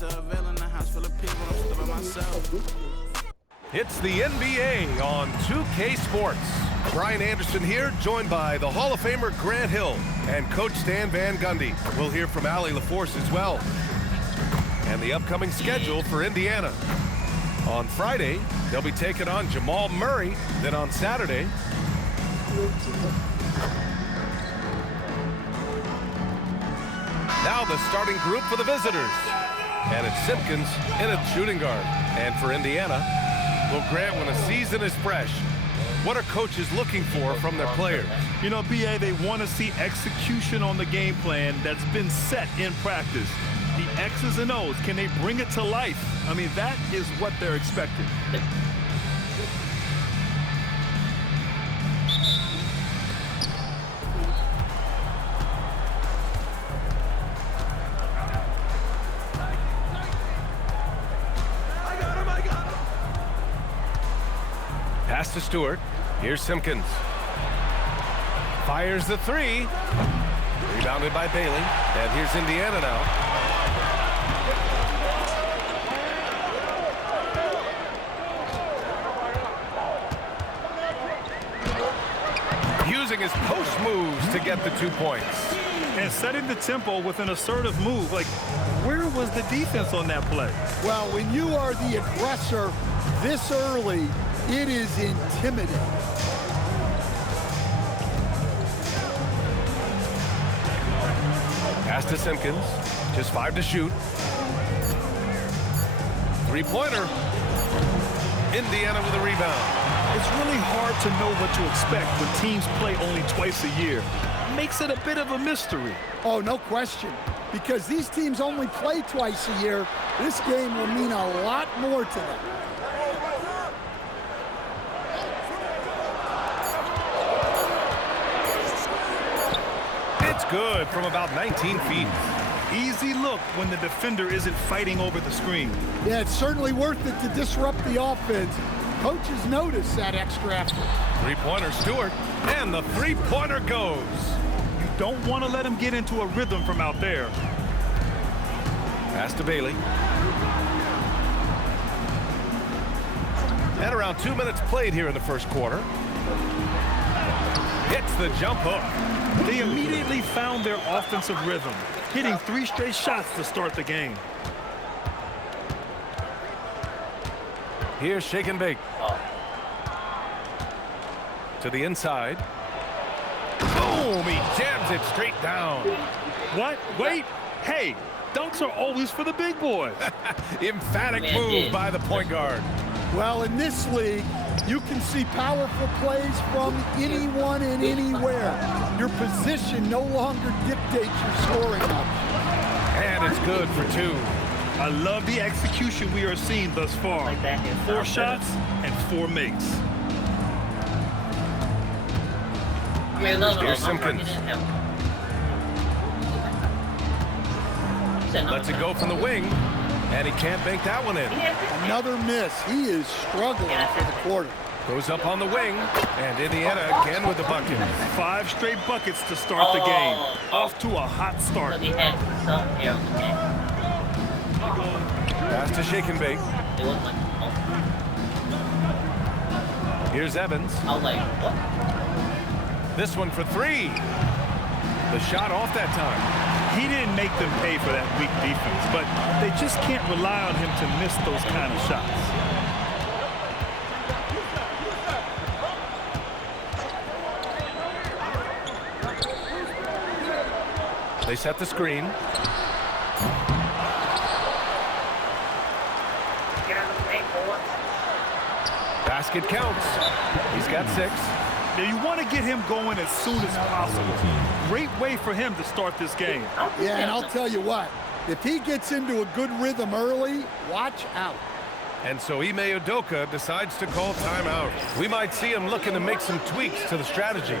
into a villain, a house full of people, I'm still by myself. It's the NBA on 2K Sports. Brian Anderson here, joined by the Hall of Famer Grant Hill and Coach Stan Van Gundy. We'll hear from Allie LaForce as well. And the upcoming schedule for Indiana. On Friday, they'll be taking on Jamal Murray. Then on Saturday, now the starting group for the visitors. And it's Simpkins in a shooting guard. And for Indiana, well, Grant, when a season is fresh, what are coaches looking for from their players? You know, B.A., they want to see execution on the game plan that's been set in practice. The X's and O's, can they bring it to life? I mean, that is what they're expecting. Pass to Stewart. Here's Simpkins. Fires the three. Rebounded by Bailey. And here's Indiana now. Using his post moves to get the 2 points. And setting the tempo with an assertive move. Like, where was the defense on that play? Well, when you are the aggressor this early, it is intimidating. Pass to Simpkins. Just 5 to shoot. Three-pointer. Indiana with a rebound. It's really hard to know what to expect when teams play only twice a year. Makes it a bit of a mystery. Oh, no question. Because these teams only play twice a year, this game will mean a lot more to them. It's good from about 19 feet. Easy look when the defender isn't fighting over the screen. Yeah, it's certainly worth it to disrupt the offense. Coaches notice that extra effort. Three-pointer Stewart, and the three-pointer goes. You don't want to let him get into a rhythm from out there. Pass to Bailey. And around 2 minutes played here in the first quarter. Hits the jump hook. They immediately found their offensive rhythm, hitting 3 straight shots to start the game. Here's shake and bake. To the inside. Boom! He jams it straight down. What? Wait. Hey, dunks are always for the big boys. Emphatic move by the point guard. Well, in this league, you can see powerful plays from anyone and anywhere. Your position no longer dictates your scoring options. And it's good for 2. I love the execution we are seeing thus far. 4 shots and 4 makes. Here's Simpkins. Lets it go from the wing, and he can't bank that one in. Another miss. He is struggling for the quarter. Goes up on the wing, and Indiana again with the bucket. 5 straight buckets to start the game. Off to a hot start. Pass to shake and bake. Here's Evans. This one for 3. The shot off that time. He didn't make them pay for that weak defense, but they just can't rely on him to miss those kind of shots. They set the screen. Basket counts. He's got 6. Now you want to get him going as soon as possible. Great way for him to start this game. Yeah, and I'll tell you what, if he gets into a good rhythm early, watch out. And so Ime Udoka decides to call timeout. We might see him looking to make some tweaks to the strategy.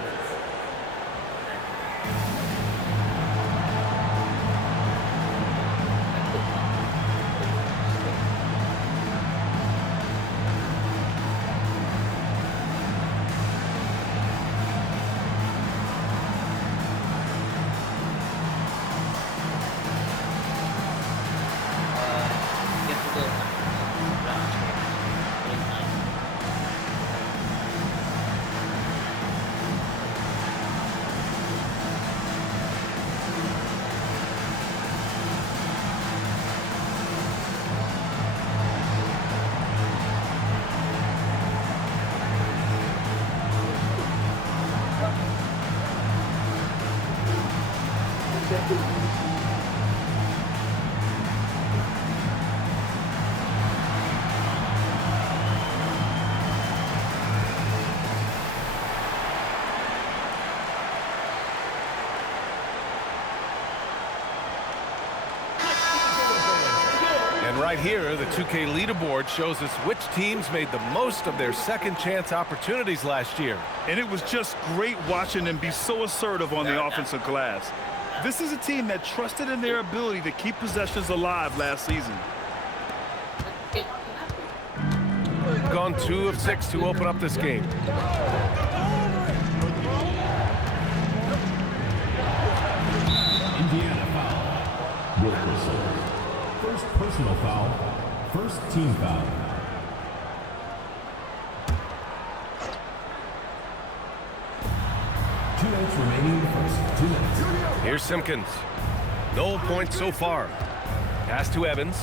And right here, the 2K leaderboard shows us which teams made the most of their second chance opportunities last year. And it was just great watching them be so assertive on the offensive glass. This is a team that trusted in their ability to keep possessions alive last season. Gone 2 of 6 to open up this game. Indiana foul. Will whistle. First personal foul. First team foul. Two minutes remaining in the first. 2 minutes. Here's Simpkins. No points so far. Pass to Evans.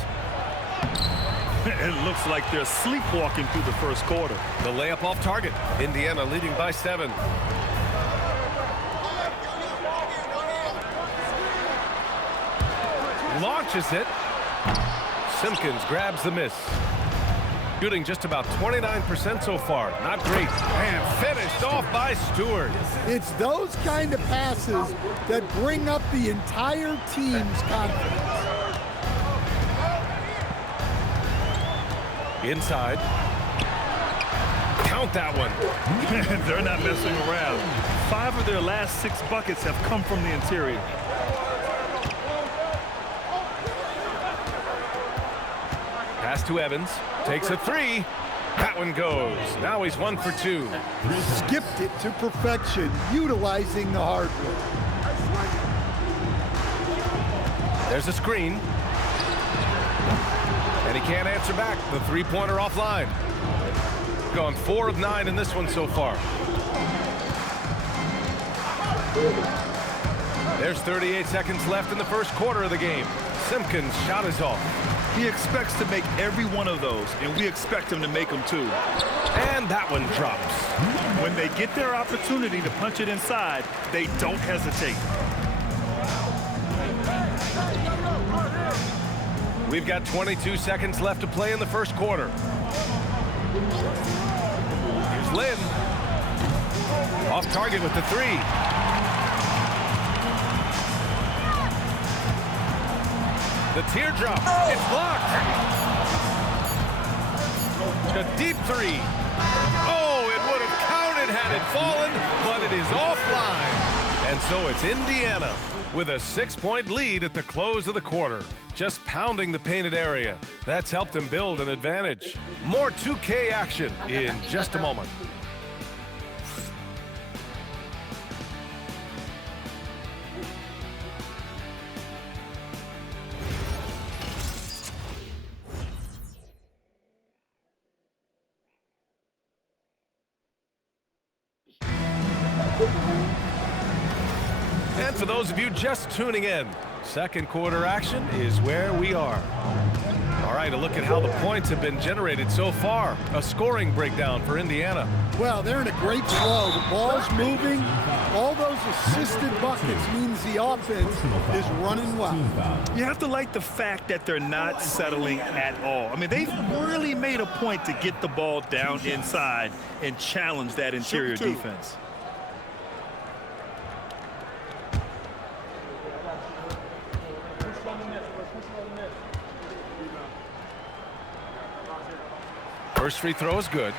It looks like they're sleepwalking through the first quarter. The layup off target. Indiana leading by 7. Launches it. Simpkins grabs the miss. Shooting just about 29% so far. Not great. And finished off by Stewart. It's those kind of passes that bring up the entire team's confidence. Inside. Count that one. They're not messing around. 5 of their last 6 buckets have come from the interior. Pass to Evans. Takes a 3. That one goes. Now he's 1 for 2. Skipped it to perfection, utilizing the hardwood. There's a screen. And he can't answer back. The 3-pointer offline. Gone 4 of 9 in this one so far. There's 38 seconds left in the first quarter of the game. Simpkins' shot is off. He expects to make every one of those, and we expect him to make them too. And that one drops. When they get their opportunity to punch it inside, they don't hesitate. We've got 22 seconds left to play in the first quarter. Here's Lynn. Off target with the 3. The teardrop. It's blocked. A deep 3. Oh, it would have counted had it fallen, but it is offline. And so it's Indiana with a 6-point lead at the close of the quarter. Just pounding the painted area. That's helped them build an advantage. More 2K action in just a moment. And for those of you just tuning in, second quarter action is where we are. All right, a look at how the points have been generated so far. A scoring breakdown for Indiana. Well, they're in a great flow. The ball's moving. All those assisted buckets means the offense is running well. You have to like the fact that they're not settling at all. I mean, they've really made a point to get the ball down inside and challenge that interior defense. First free throw is good.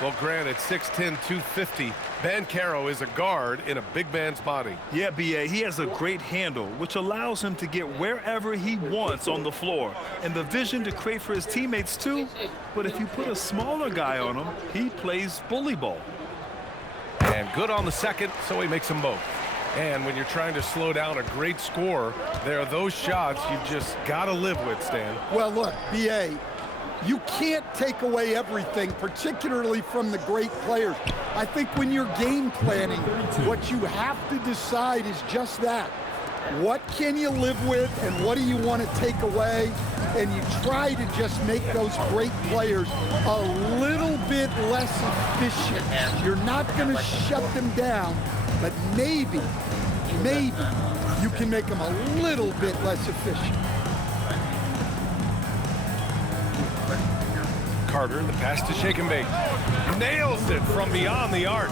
Well, granted, 6'10", 250. Banchero is a guard in a big man's body. Yeah, B.A., he has a great handle, which allows him to get wherever he wants on the floor. And the vision to create for his teammates, too. But if you put a smaller guy on him, he plays bully ball. And good on the second, so he makes them both. And when you're trying to slow down a great scorer, there are those shots you've just got to live with, Stan. Well, look, B.A., you can't take away everything, particularly from the great players. I think when you're game planning, what you have to decide is just that. What can you live with and what do you want to take away? And you try to just make those great players a little bit less efficient. You're not going to shut them down, but maybe you can make them a little bit less efficient. Carter, the pass to Shake and Bake. Nails it from beyond the arc.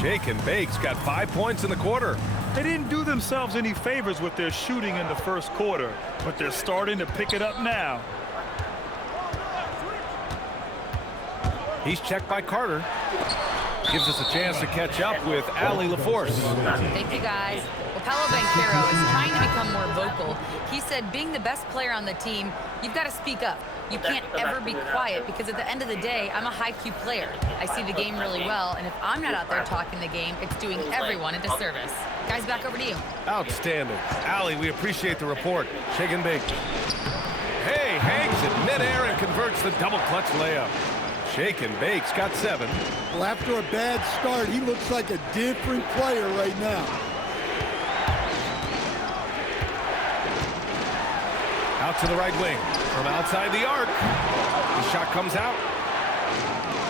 Shake and Bake's got 5 points in the quarter. They didn't do themselves any favors with their shooting in the first quarter, but they're starting to pick it up now. He's checked by Carter. Gives us a chance to catch up with Allie LaForce. Thank you, guys. Well, Paolo Banchero is trying to become more vocal. He said being the best player on the team, you've got to speak up. You can't ever be quiet because at the end of the day, I'm a high-Q player. I see the game really well, and if I'm not out there talking the game, it's doing everyone a disservice. Guys, back over to you. Outstanding. Allie, we appreciate the report. Shake and bake. Hey, hangs in midair and converts the double clutch layup. Shake and bake's got 7. Well, after a bad start, he looks like a different player right now. Out to the right wing. From outside the arc. The shot comes out.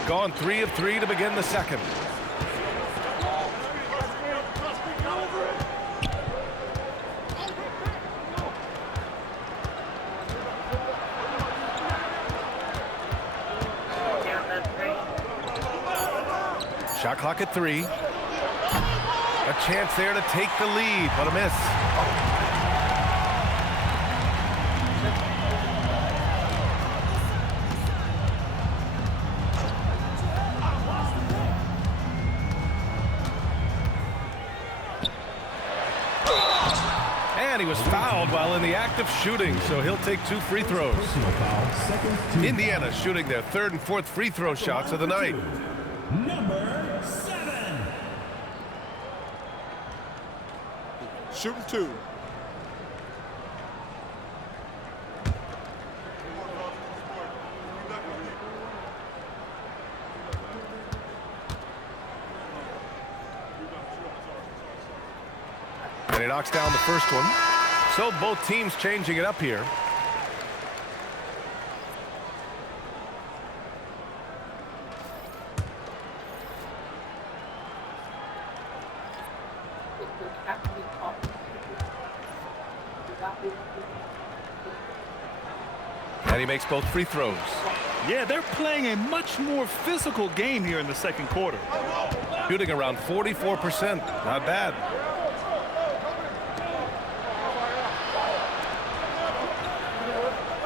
Gone 3 of 3 to begin the second. Shot clock at 3. A chance there to take the lead, but a miss. And he was fouled while in the act of shooting, so he'll take 2 free throws. Indiana shooting their 3rd and 4th free throw shots of the night. Number 7. Shooting 2. And he knocks down the first one. So both teams changing it up here. And he makes both free throws. Yeah, they're playing a much more physical game here in the second quarter. Shooting around 44%. Not bad.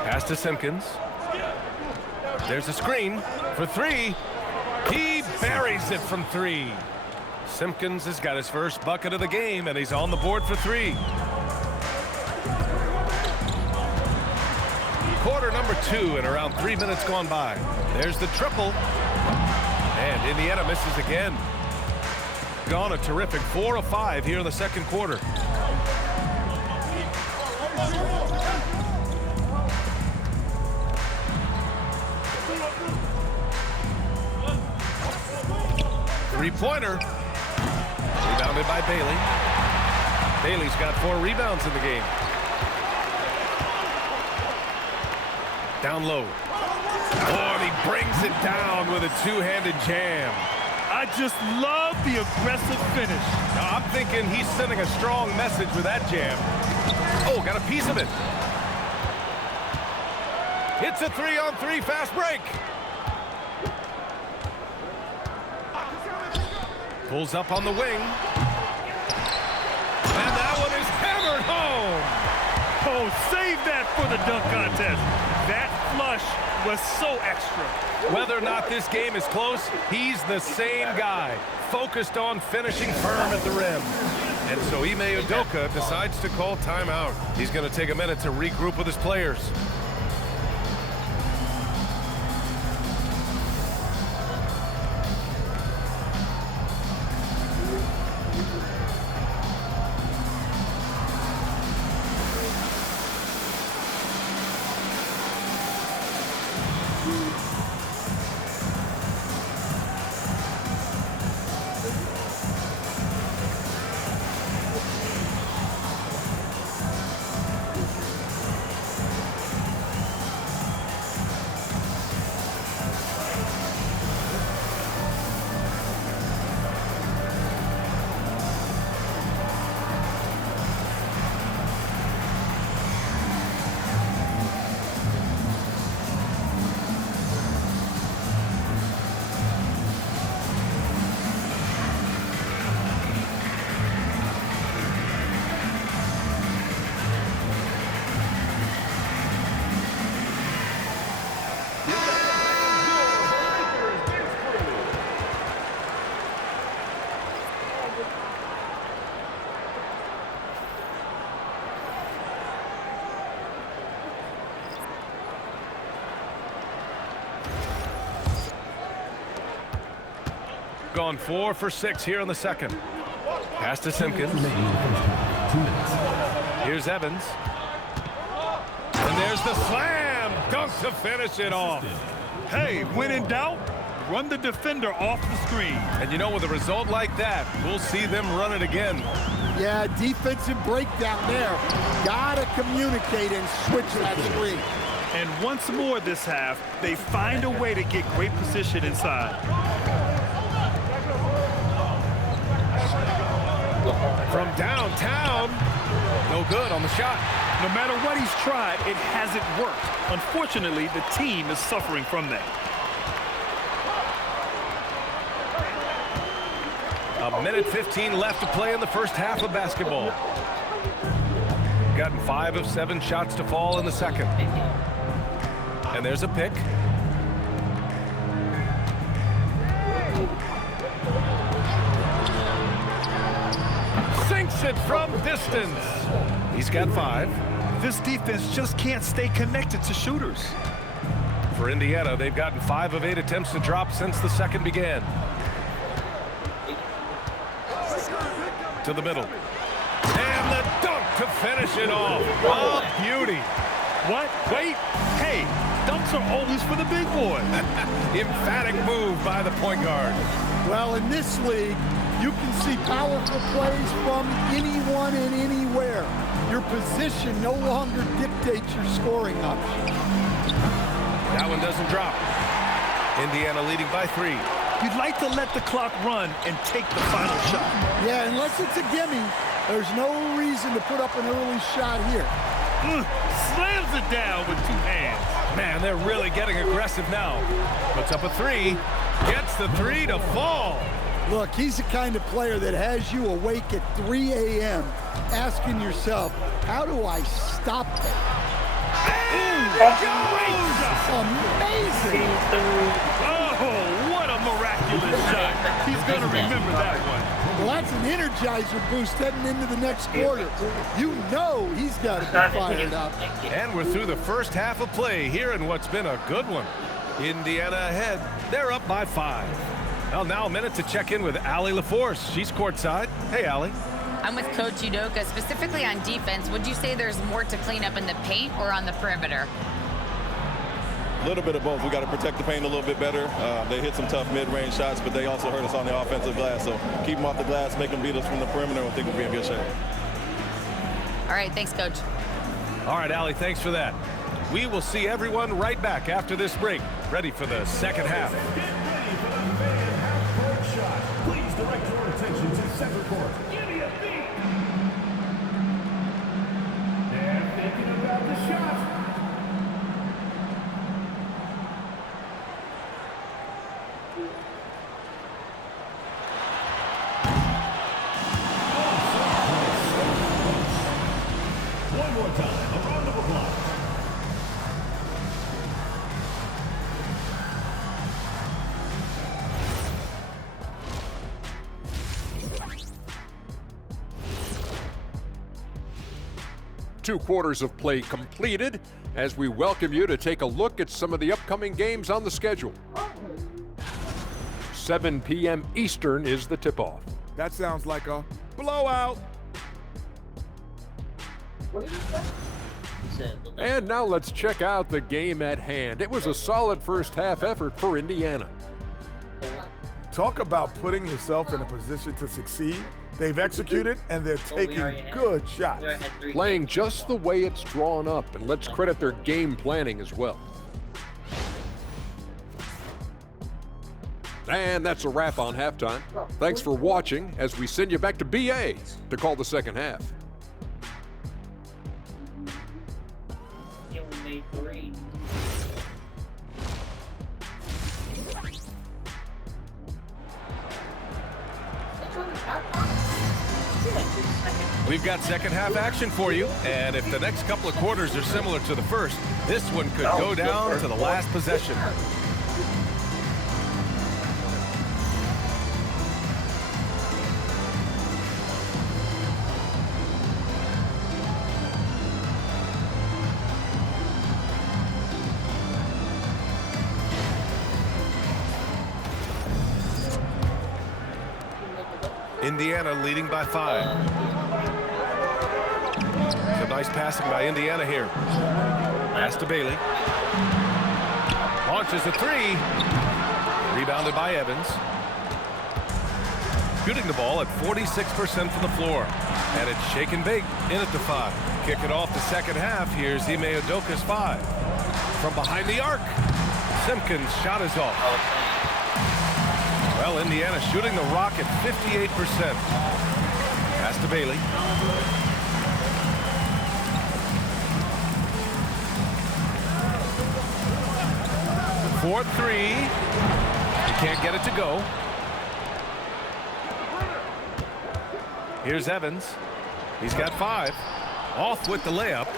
Pass to Simpkins. There's a screen for 3. He buries it from 3. Simpkins has got his first bucket of the game, and he's on the board for 3. Quarter number 2 and around 3 minutes gone by. There's the triple. And Indiana misses again. Gone a terrific 4 of 5 here in the second quarter. Three-pointer. Rebounded by Bailey. Bailey's got 4 rebounds in the game. Down low. Oh, and he brings it down with a 2-handed jam. I just love the aggressive finish. Now, I'm thinking he's sending a strong message with that jam. Oh, got a piece of it. It's a 3-on-3 fast break. Pulls up on the wing. And that one is hammered home. Oh, save that for the dunk contest. That flush was so extra. Whether or not this game is close, he's the same guy, focused on finishing firm at the rim. And so Ime Udoka decides to call timeout. He's going to take a minute to regroup with his players. gone 4 for 6 here in the second. Pass to Simpkins. Here's Evans. And there's the slam dunk to finish it off. Hey, when in doubt, run the defender off the screen. And you know, with a result like that, we'll see them run it again. Yeah, defensive breakdown there. Gotta communicate and switch that screen. And once more this half, they find a way to get great position inside. From downtown, no good on the shot. No matter what he's tried, it hasn't worked. Unfortunately, the team is suffering from that. A minute 15 left to play in the first half of basketball. Gotten 5 of 7 shots to fall in the second. And there's a pick. Sinks it from distance. He's got 5. This defense just can't stay connected to shooters. For Indiana, they've gotten 5 of 8 attempts to drop since the second began. To the middle. And the dunk to finish it off. Oh, beauty. What? Wait. Hey, dunks are always for the big boy. Emphatic move by the point guard. Well, in this league, you can see powerful plays from anyone and anywhere. Your position no longer dictates your scoring options. That one doesn't drop. Indiana leading by 3. You'd like to let the clock run and take the final shot. Yeah, unless it's a gimme, there's no reason to put up an early shot here. Slams it down with 2 hands. Man, they're really getting aggressive now. Puts up a 3. Gets the 3 to fall. Look, he's the kind of player that has you awake at 3 a.m. asking yourself, how do I stop that? Amazing! Oh, what a miraculous shot. He's going to remember that one. Well, that's an energizer boost heading into the next quarter. You know he's got to be fired up. And we're through the first half of play here in what's been a good one. Indiana ahead. They're up by 5. Well, now a minute to check in with Allie LaForce. She's courtside. Hey, Allie. I'm with Coach Udoka. Specifically on defense, would you say there's more to clean up in the paint or on the perimeter? A little bit of both. We got to protect the paint a little bit better. They hit some tough mid-range shots, but they also hurt us on the offensive glass. So keep them off the glass, make them beat us from the perimeter. I think we'll be in good shape. All right, thanks, Coach. All right, Allie, thanks for that. We will see everyone right back after this break, ready for the second half. Please direct your attention to center court. Give me a beat. They're thinking about the shot. One more time, a round of applause. Two quarters of play completed as we welcome you to take a look at some of the upcoming games on the schedule. 7 p.m. Eastern is the tip-off. That sounds like a blowout. And now let's check out the game at hand. It was a solid first half effort for Indiana. Talk about putting yourself in a position to succeed. They've executed, and they're taking good shots. Playing just the way it's drawn up, and let's credit their game planning as well. And that's a wrap on halftime. Thanks for watching as we send you back to BA to call the second half. We've got second half action for you, and if the next couple of quarters are similar to the first, this one could go down to the last possession. Indiana leading by 5. Some nice passing by Indiana here. Pass to Bailey. Launches a 3. Rebounded by Evans. Shooting the ball at 46% from the floor. And it's shake and bake in at the 5. Kick it off the second half. Here's Ime Udoka's 5. From behind the arc. Simpkins' shot is off. Well, Indiana shooting the rock at 58%. Pass to Bailey. For 3. He can't get it to go. Here's Evans. He's got 5. Off with the layup.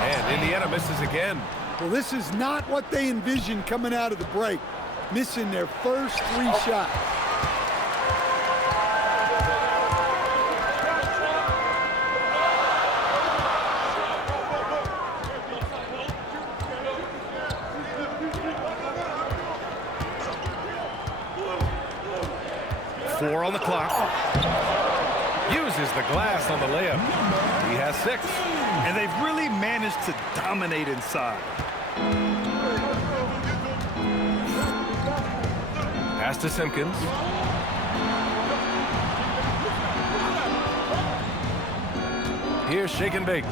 And Indiana misses again. Well, this is not what they envisioned coming out of the break. Missing their first 3 shots. Four on the clock. Uses the glass on the layup. He has 6. And they've really managed to dominate inside. Pass to Simpkins. Here's shake and bake.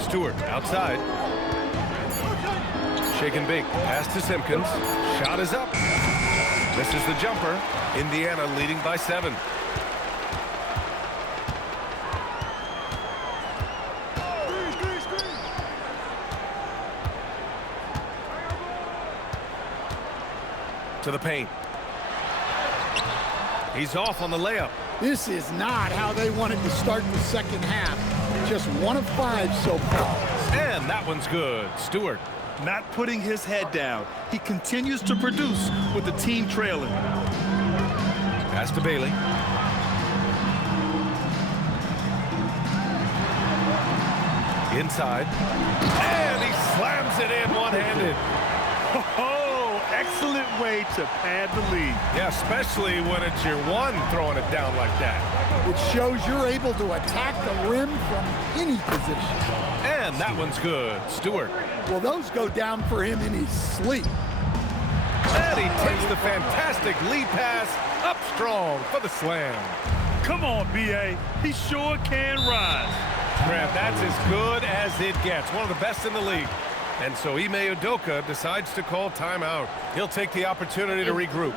Stewart outside. Shake and bake. Pass to Simpkins. Shot is up. This is the jumper. Indiana leading by 7. To the paint. He's off on the layup. This is not how they wanted to start the second half. Just 1 of 5 so far. And that one's good. Stewart. Not putting his head down. He continues to produce with the team trailing. Pass to Bailey. Inside. And he slams it in one-handed. Oh, excellent way to pad the lead. Yeah, especially when it's your one throwing it down like that. It shows you're able to attack the rim from any position. And that one's good. Stewart. Well, those go down for him in his sleep. And he takes the fantastic lead pass up strong for the slam. Come on, B.A. He sure can rise. Grant, that's as good as it gets. One of the best in the league. And so Ime Udoka decides to call timeout. He'll take the opportunity to regroup.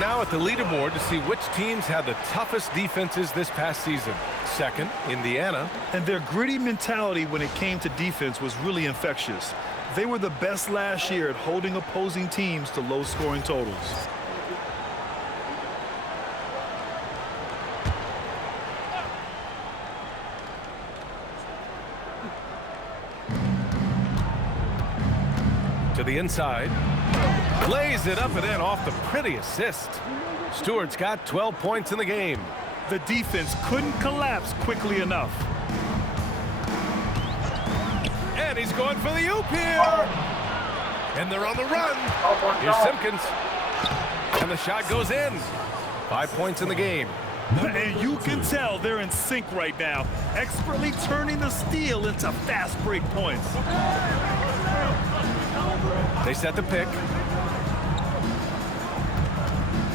Now at the leaderboard to see which teams had the toughest defenses this past season. Second, Indiana. And their gritty mentality when it came to defense was really infectious. They were the best last year at holding opposing teams to low-scoring totals. To the inside. Lays it up and in off the pretty assist. Stewart's got 12 points in the game. The defense couldn't collapse quickly enough. And he's going for the oop here. And they're on the run. Here's Simpkins. And the shot goes in. 5 points in the game. And you can tell they're in sync right now, expertly turning the steal into fast break points. They set the pick.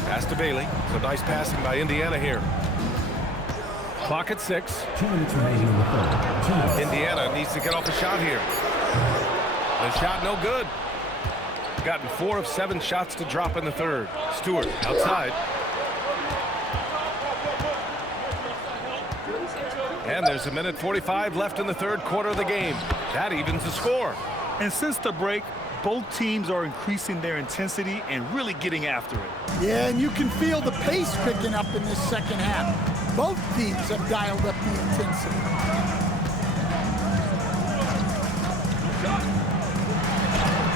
Pass to Bailey. So nice passing by Indiana here. Clock at 6. 2 minutes remaining in the third. 2 minutes. Indiana needs to get off a shot here. The shot no good. Gotten 4 of 7 shots to drop in the third. Stewart outside. And there's 1:45 left in the third quarter of the game. That evens the score. And since the break, both teams are increasing their intensity and really getting after it. Yeah, and you can feel the pace picking up in this second half. Both teams have dialed up the intensity.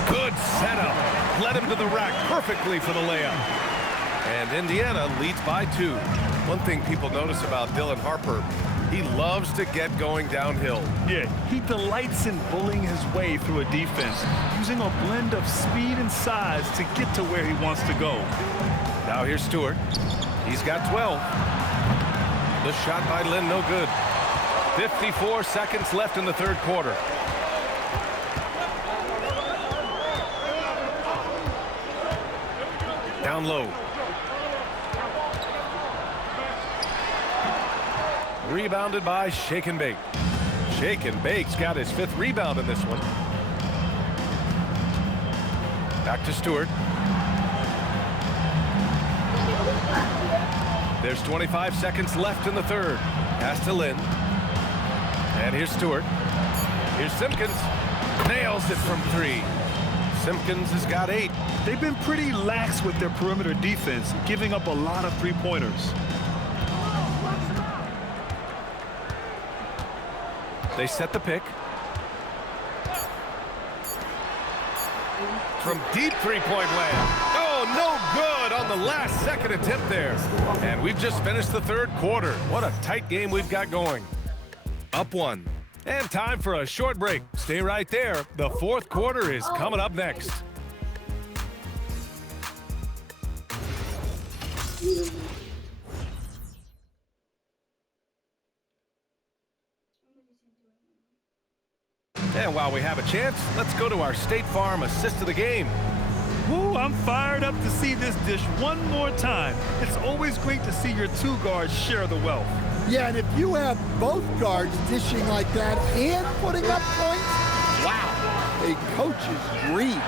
Good setup. Led him to the rack perfectly for the layup. And Indiana leads by 2. One thing people notice about Dylan Harper, he loves to get going downhill. Yeah, he delights in bullying his way through a defense, using a blend of speed and size to get to where he wants to go. Now here's Stewart. He's got 12. The shot by Lynn, no good. 54 seconds left in the third quarter. Down low. Rebounded by Shake and Bake. Shake and Bake's got his 5th rebound in this one. Back to Stewart. There's 25 seconds left in the third. Pass to Lynn. And here's Stewart. Here's Simpkins. Nails it from 3. Simpkins has got 8. They've been pretty lax with their perimeter defense, giving up a lot of three-pointers. They set the pick. From deep three-point land. Oh, no good on the last second attempt there. And we've just finished the third quarter. What a tight game we've got going. Up 1. And time for a short break. Stay right there. The fourth quarter is coming up next. And while we have a chance, let's go to our State Farm assist of the game. Woo, I'm fired up to see this dish one more time. It's always great to see your 2 guards share the wealth. Yeah, and if you have both guards dishing like that and putting up points, wow, a coach's dream.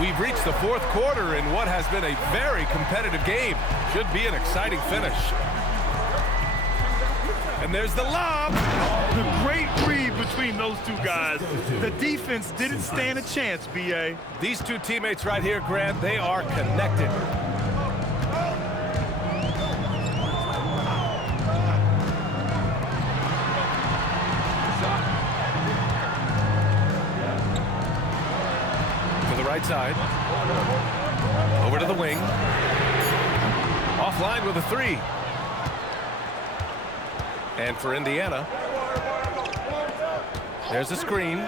We've reached the fourth quarter in what has been a very competitive game. Should be an exciting finish. And there's the lob. The great read between those 2 guys. The defense didn't stand a chance, B.A. These 2 teammates right here, Grant, they are connected. To the right side. Over to the wing. Offline with a 3. And for Indiana, there's a screen.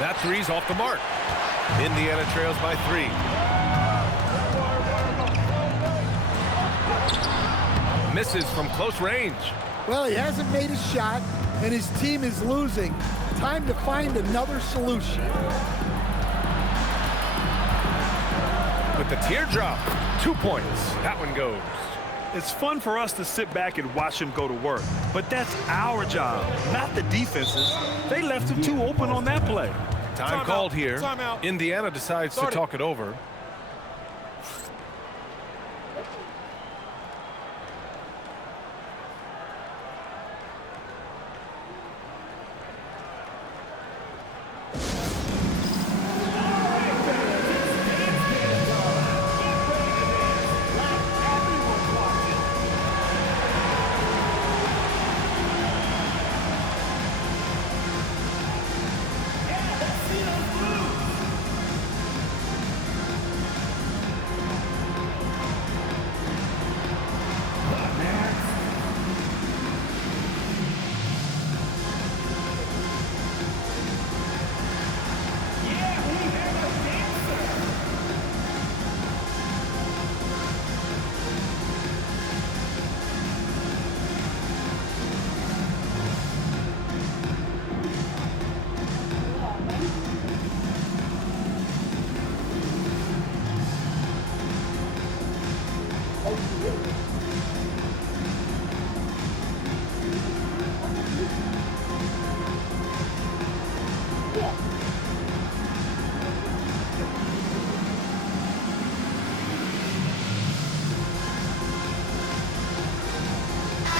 That 3's off the mark. Indiana trails by 3. Misses from close range. Well, he hasn't made a shot, and his team is losing. Time to find another solution. With the teardrop, 2 points. That one goes. It's fun for us to sit back and watch him go to work, but that's our job, not the defense's. They left him too open on that play. Time called here. Indiana decides to talk it over.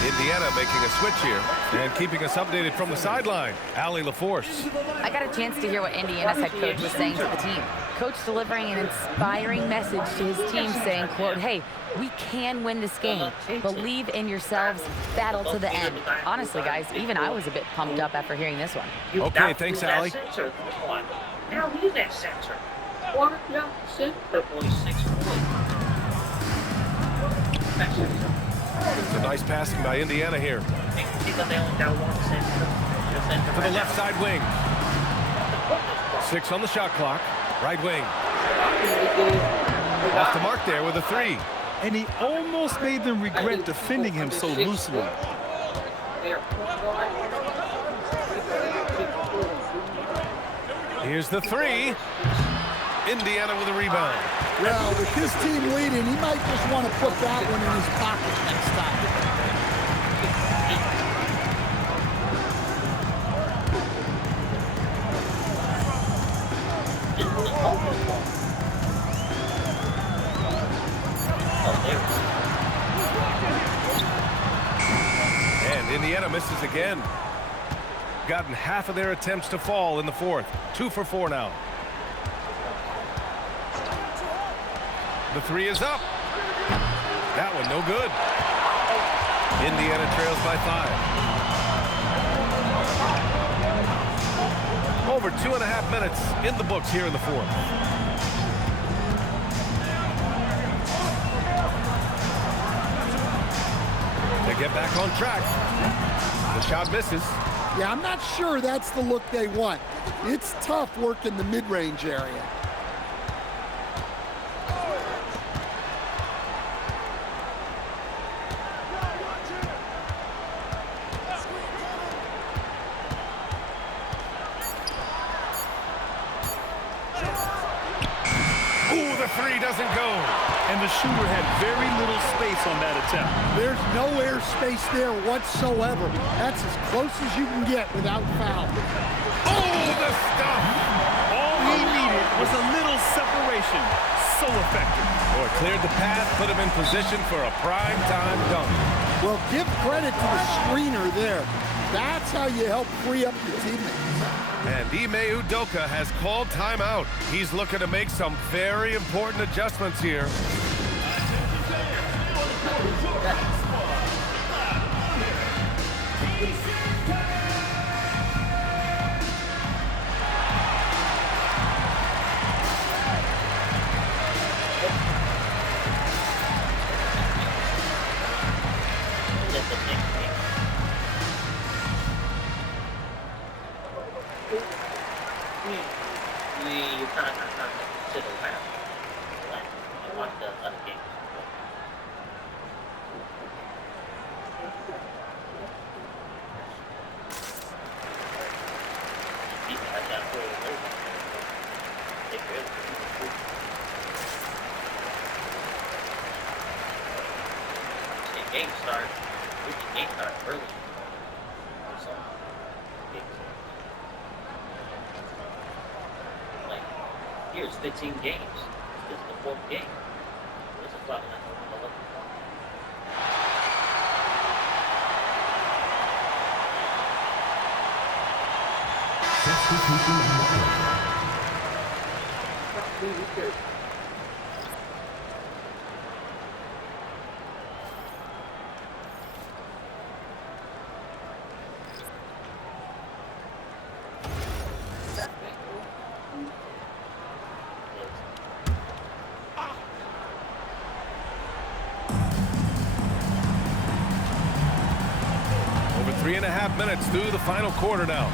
Indiana making a switch here and keeping us updated from the sideline. Allie LaForce. I got a chance to hear what Indiana's head coach was saying to the team. Coach delivering an inspiring message to his team saying, quote, hey, we can win this game. Believe in yourselves. Battle to the end. Honestly, guys, even I was a bit pumped up after hearing this one. Okay, thanks, Allie. Now use that sensor. Or no, center boy 6 It's a nice passing by Indiana here. To the left side wing. 6 on the shot clock. Right wing. Off the mark there with a 3. And he almost made them regret defending him so loosely. Here's the 3. Indiana with a rebound. Well, with his team leading, he might just want to put that one in his pocket next time. And Indiana misses again. Gotten half of their attempts to fall in the 4th. 2 for 4 now. The 3 is up. That one no good. Indiana trails by 5. Over 2.5 minutes in the books here in the 4th. They get back on track. The shot misses. Yeah, I'm not sure that's the look they want. It's tough working the mid-range area. Doesn't go. And the shooter had very little space on that attempt. There's no air space there whatsoever. That's as close as you can get without foul. Oh, the stuff! All he needed was a little separation. So effective. Boy, cleared the path, put him in position for a prime-time dunk. Well, give credit to the screener there. That's how you help free up your teammates. And Ime Udoka has called timeout. He's looking to make some very important adjustments here. Game start. We can game start early. So, like, here's 15 games. This is the 4th game. This is probably not the one I'm looking for. Over 3.5 minutes through the final quarter now.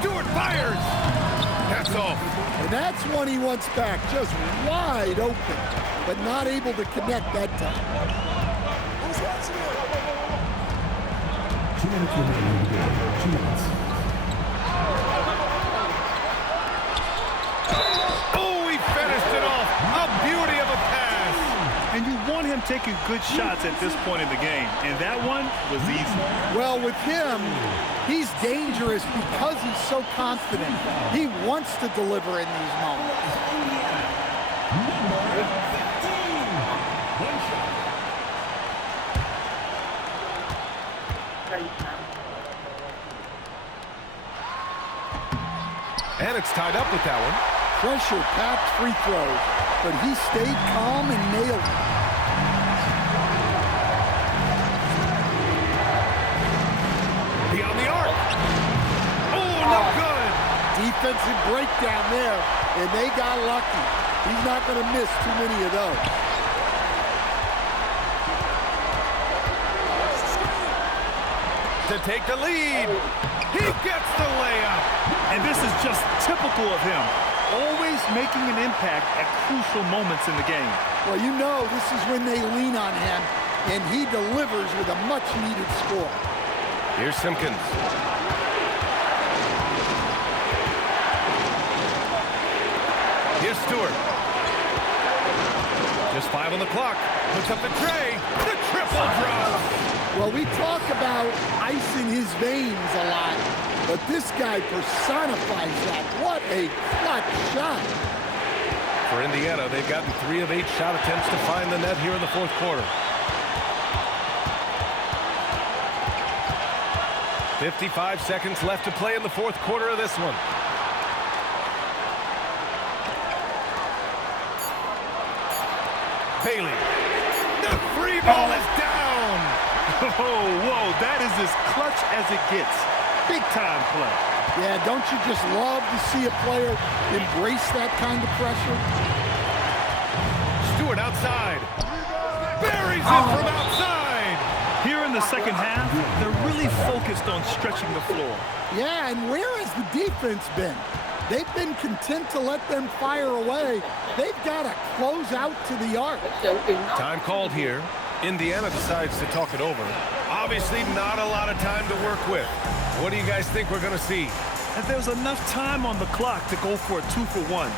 Stewart fires. That's off. And that's one he wants back, just wide open, but not able to connect that time. 2 minutes remaining in the game. 2 minutes. Oh, he finished it off. A beauty of a pass. taking good shots at this point in the game, and that one was easy. Well, with him, he's dangerous because he's so confident. He wants to deliver in these moments. And it's tied up with that one. Pressure-packed free throws, but he stayed calm and nailed it. Beyond the arc. Oh, no good. Defensive breakdown there, and they got lucky. He's not going to miss too many of those. To take the lead. He gets the layup. And this is just typical of him, always making an impact at crucial moments in the game. Well, you know this is when they lean on him, and he delivers with a much-needed score. Here's Simpkins. Here's Stewart. Just 5 on the clock. Puts up the tray. The triple drop. Well, we talk about ice in his veins a lot, but this guy personifies that. What a clutch shot. For Indiana, they've gotten 3 of 8 shot attempts to find the net here in the fourth quarter. 55 seconds left to play in the fourth quarter of this one. Bailey. The free ball is down. Oh, whoa, that is as clutch as it gets. Big time play. Yeah, don't you just love to see a player embrace that kind of pressure? Stewart outside. Buries it from outside. Here in the second half, they're really focused on stretching the floor. Yeah, and where has the defense been? They've been content to let them fire away. They've got to close out to the arc. Time called here. Indiana decides to talk it over. Obviously not a lot of time to work with. What do you guys think we're going to see? And there's enough time on the clock to go for a 2-for-1.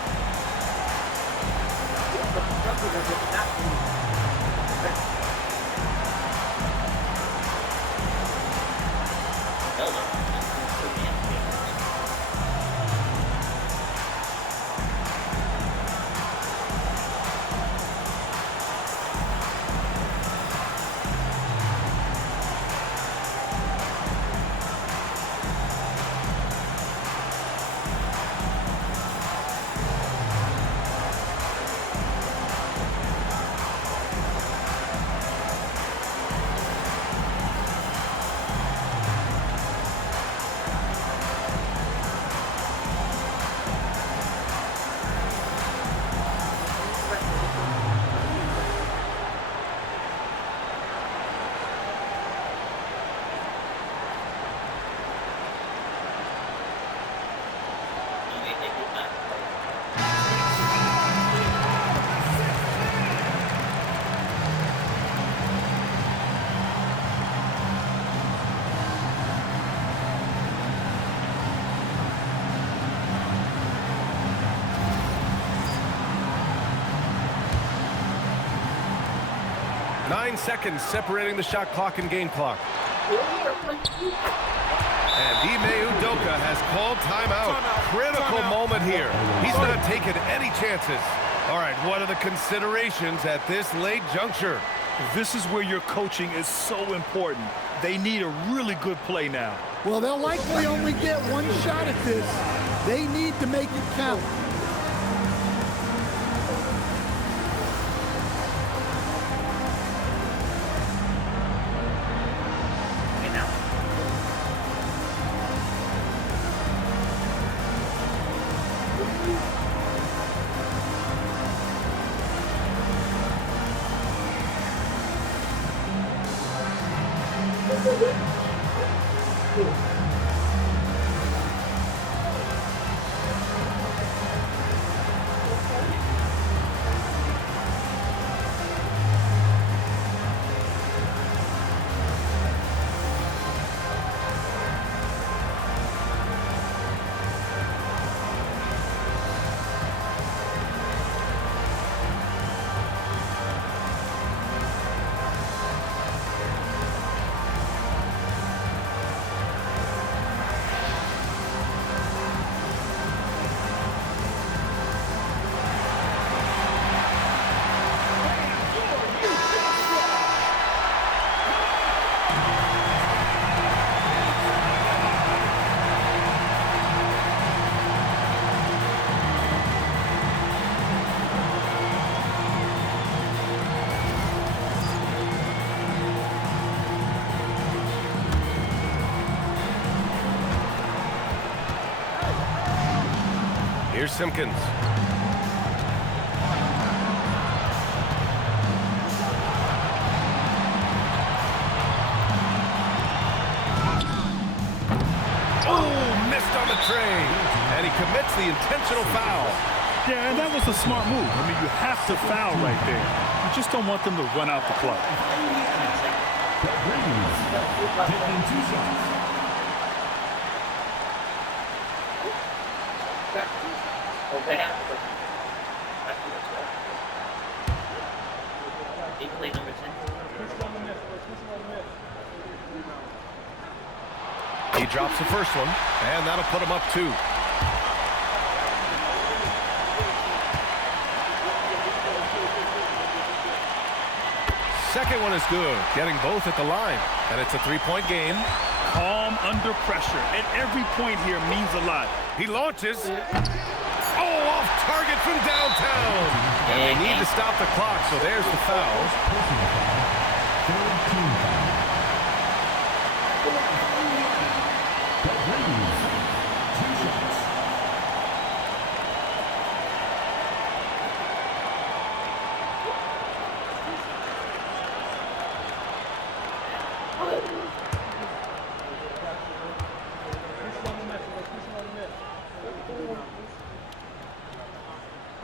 Nine seconds separating the shot clock and game clock. And Ime Udoka has called timeout. Critical moment here. He's not taking any chances. All right, what are the considerations at this late juncture? This is where your coaching is so important. They need a really good play now. Well, they'll likely only get one shot at this. They need to make it count. Here's Simpkins. Oh, missed on the tray. And he commits the intentional foul. Yeah, and that was a smart move. I mean, you have to foul right there. You just don't want them to run out the clock. Taking 2 shots. He played number 10. He drops the first one, and that'll put him up 2. Second one is good, getting both at the line, and it's a 3-point game. Calm under pressure, and every point here means a lot. He launches. Oh, off target from downtown. And they need to stop the clock, so there's the foul. Personal foul. Third team foul. That brings 2 shots.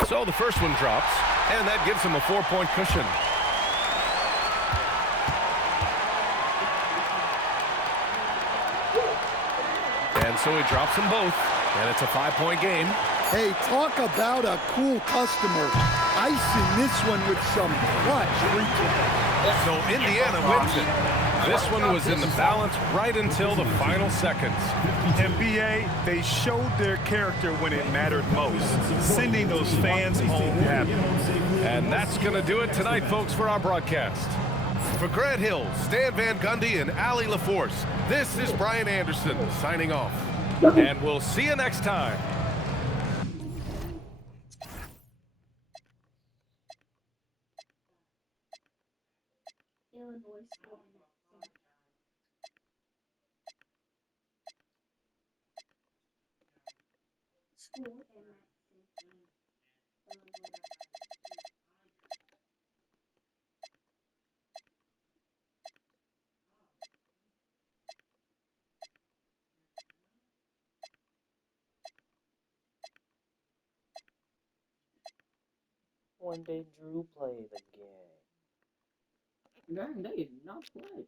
So the first one drops, and that gives him a 4-point cushion. And so he drops them both, and it's a 5-point game. Hey, talk about a cool customer. Icing this one with some clutch retail. So Indiana wins it. This one was in the balance right until the final seconds. NBA, they showed their character when it mattered most, sending those fans home happy. And that's going to do it tonight, folks, for our broadcast. For Grant Hill, Stan Van Gundy, and Allie LaForce, this is Brian Anderson signing off. And we'll see you next time. When did Drew play the game? Darn, they did not play.